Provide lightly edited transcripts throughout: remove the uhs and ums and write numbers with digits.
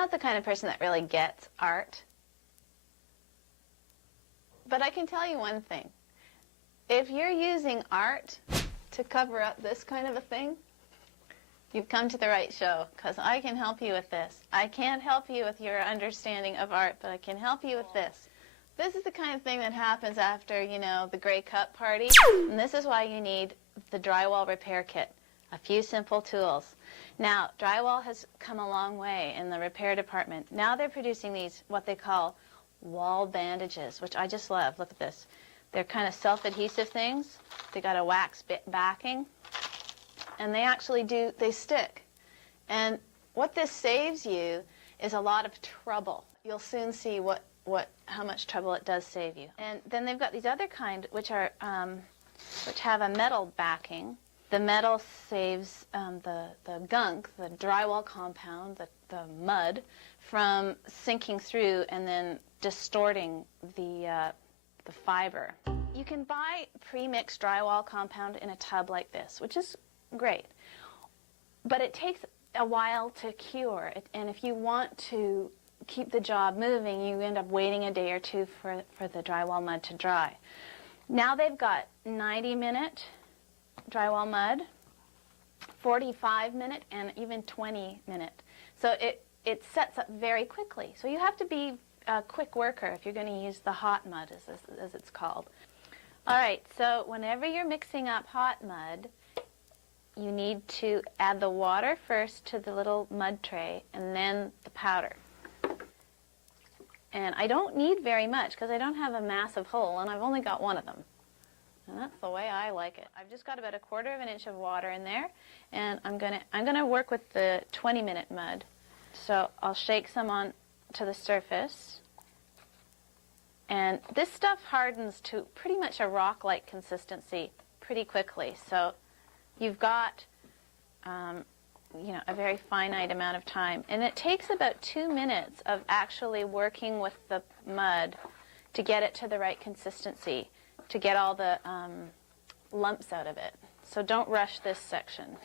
not the kind of person that really gets art. But I can tell you one thing. If you're using art to cover up this kind of a thing, you've come to the right show, because I can help you with this. I can't help you with your understanding of art, but I can help you with this. This is the kind of thing that happens after, you know, the Grey Cup party, and this is why you need the drywall repair kit. A few simple tools. Now, drywall has come a long way in the repair department. Now they're producing these, what they call wall bandages, which I just love. Look at this. They're kind of self-adhesive things. They got a wax backing, and they actually they stick. And what this saves you is a lot of trouble. You'll soon see how much trouble it does save you. And then they've got these other kind, which have a metal backing. The metal saves the gunk, the drywall compound, the mud, from sinking through and then distorting the fiber. You can buy pre-mixed drywall compound in a tub like this, which is great. But it takes a while to cure, and if you want to keep the job moving, you end up waiting a day or two for the drywall mud to dry. Now they've got 90-minute drywall mud, 45-minute, and even 20-minute. So it sets up very quickly. So you have to be a quick worker if you're going to use the hot mud, as it's called. All right, so whenever you're mixing up hot mud, you need to add the water first to the little mud tray and then the powder. And I don't need very much because I don't have a massive hole, and I've only got one of them. And that's the way I like it. I've just got about 1/4 inch of water in there, and I'm gonna work with the 20-minute mud. So I'll shake some on to the surface, and this stuff hardens to pretty much a rock-like consistency pretty quickly. So you've got you know, a very finite amount of time, and it takes about 2 minutes of actually working with the mud to get it to the right consistency, to get all the lumps out of it. So don't rush this section.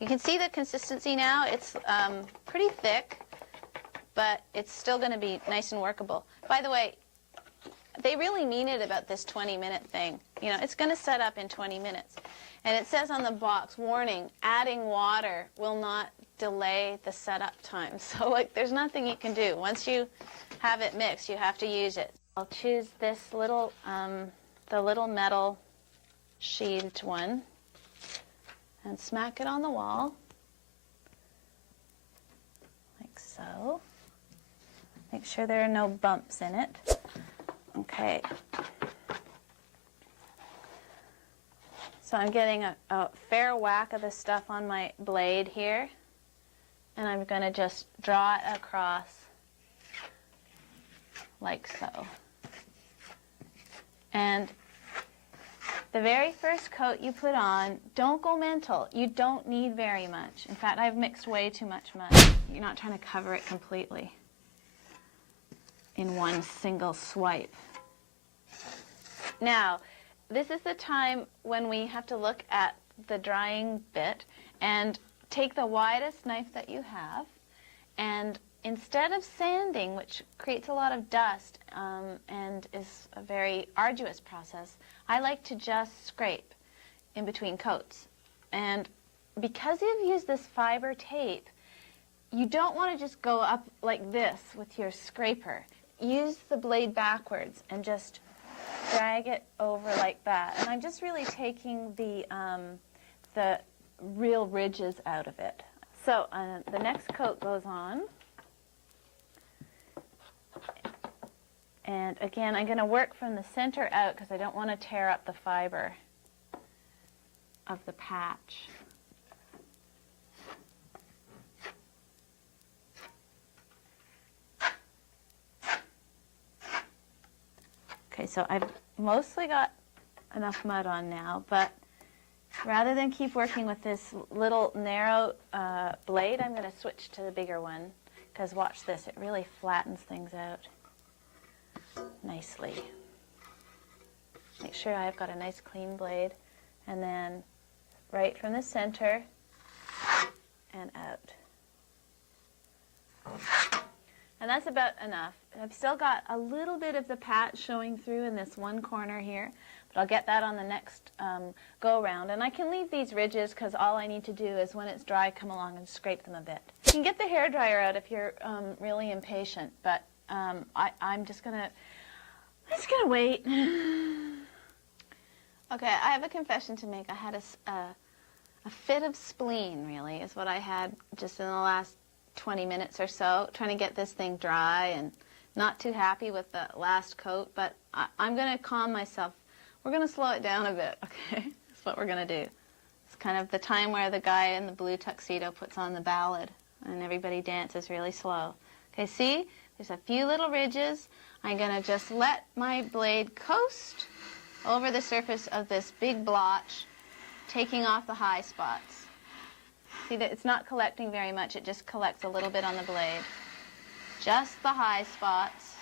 You can see the consistency now. It's pretty thick, but it's still going to be nice and workable. By the way, they really mean it about this 20-minute thing. You know, it's going to set up in 20 minutes. And it says on the box, warning, adding water will not delay the setup time. So, like, there's nothing you can do. Once you have it mixed, you have to use it. I'll choose this little, the little metal sheathed one, and smack it on the wall, like so. Make sure there are no bumps in it. Okay. So I'm getting a fair whack of the stuff on my blade here, and I'm going to just draw it across like so. And the very first coat you put on, don't go mental. You don't need very much. In fact, I've mixed way too much mud. You're not trying to cover it completely in one single swipe. Now, this is the time when we have to look at the drying bit and take the widest knife that you have, and instead of sanding, which creates a lot of dust and is a very arduous process, I like to just scrape in between coats. And because you've used this fiber tape, you don't want to just go up like this with your scraper. Use the blade backwards and just drag it over like that. And I'm just really taking the real ridges out of it. So the next coat goes on. And again, I'm going to work from the center out because I don't want to tear up the fiber of the patch. Okay, so I've mostly got enough mud on now, but rather than keep working with this little narrow blade, I'm going to switch to the bigger one, because watch this, it really flattens things out nicely. Make sure I've got a nice clean blade, and then right from the center and out. And that's about enough. I've still got a little bit of the patch showing through in this one corner here, but I'll get that on the next go-around. And I can leave these ridges because all I need to do is when it's dry, come along and scrape them a bit. You can get the hairdryer out if you're really impatient, but I'm just gonna wait. Okay, I have a confession to make. I had a fit of spleen, really, is what I had just in the last 20 minutes or so, trying to get this thing dry and not too happy with the last coat, but I'm going to calm myself. We're going to slow it down a bit, okay? That's what we're going to do. It's kind of the time where the guy in the blue tuxedo puts on the ballad and everybody dances really slow. Okay, see? There's a few little ridges. I'm going to just let my blade coast over the surface of this big blotch, taking off the high spots. See that it's not collecting very much, it just collects a little bit on the blade. Just the high spots.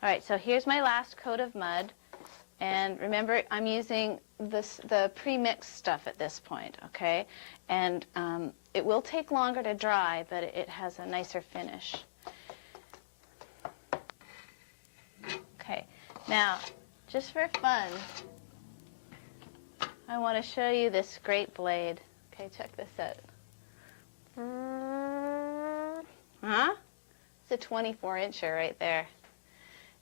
All right, so here's my last coat of mud. And remember, I'm using the pre-mixed stuff at this point, okay? And it will take longer to dry, but it has a nicer finish. Okay, now, just for fun, I want to show you this great blade. Okay, check this out. Huh? It's a 24-incher right there.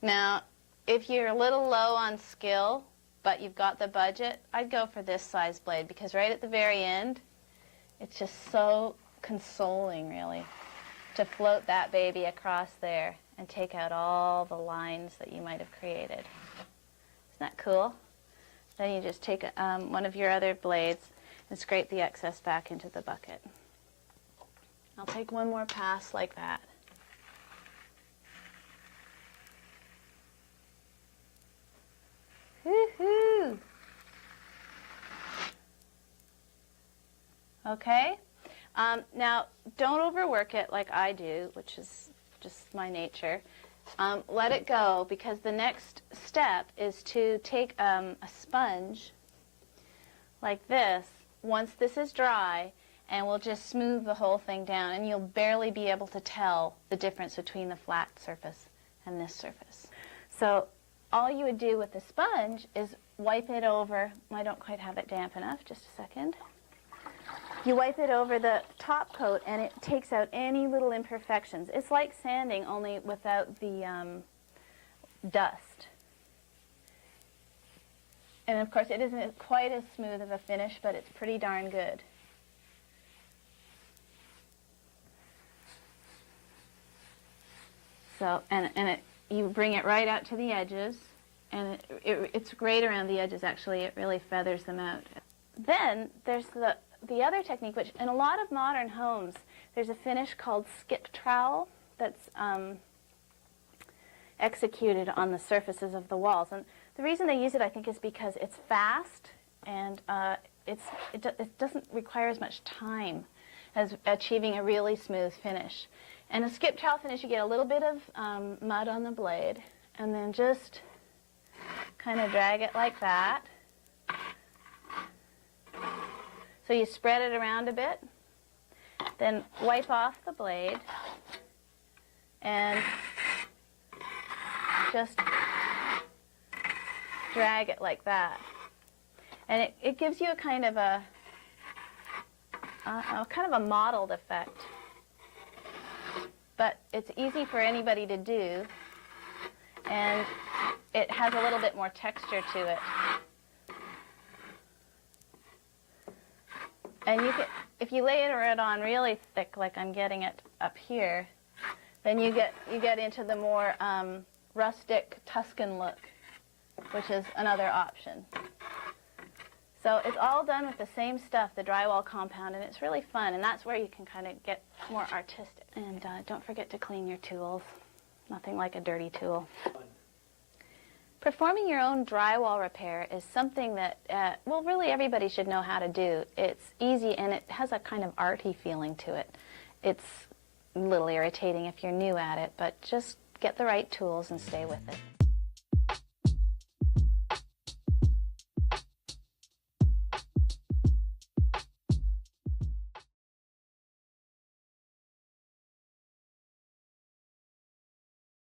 Now, if you're a little low on skill, but you've got the budget, I'd go for this size blade because right at the very end, it's just so consoling, really, to float that baby across there and take out all the lines that you might have created. Isn't that cool? Then you just take one of your other blades and scrape the excess back into the bucket. I'll take one more pass like that. Woohoo! Okay? Now, don't overwork it like I do, which is just my nature. Let it go, because the next step is to take a sponge like this, once this is dry, and we'll just smooth the whole thing down, and you'll barely be able to tell the difference between the flat surface and this surface. So all you would do with the sponge is wipe it over. I don't quite have it damp enough, just a second. You wipe it over the top coat and it takes out any little imperfections. It's like sanding, only without the dust. And of course it isn't quite as smooth of a finish, but it's pretty darn good. So, you bring it right out to the edges, and it's great around the edges, actually. It really feathers them out. Then there's the other technique, which in a lot of modern homes, there's a finish called skip trowel that's executed on the surfaces of the walls. And the reason they use it, I think, is because it's fast, and it doesn't require as much time as achieving a really smooth finish. And a skip trowel finish, you get a little bit of mud on the blade, and then just kind of drag it like that. So you spread it around a bit, then wipe off the blade, and just drag it like that. And it gives you a kind of a mottled effect. But it's easy for anybody to do, and it has a little bit more texture to it. And you can, if you layer it on really thick, like I'm getting it up here, then you get into the more rustic Tuscan look, which is another option. So it's all done with the same stuff, the drywall compound, and it's really fun, and that's where you can kind of get more artistic. And don't forget to clean your tools. Nothing like a dirty tool. Performing your own drywall repair is something that, well, really everybody should know how to do. It's easy, and it has a kind of arty feeling to it. It's a little irritating if you're new at it, but just get the right tools and stay with it.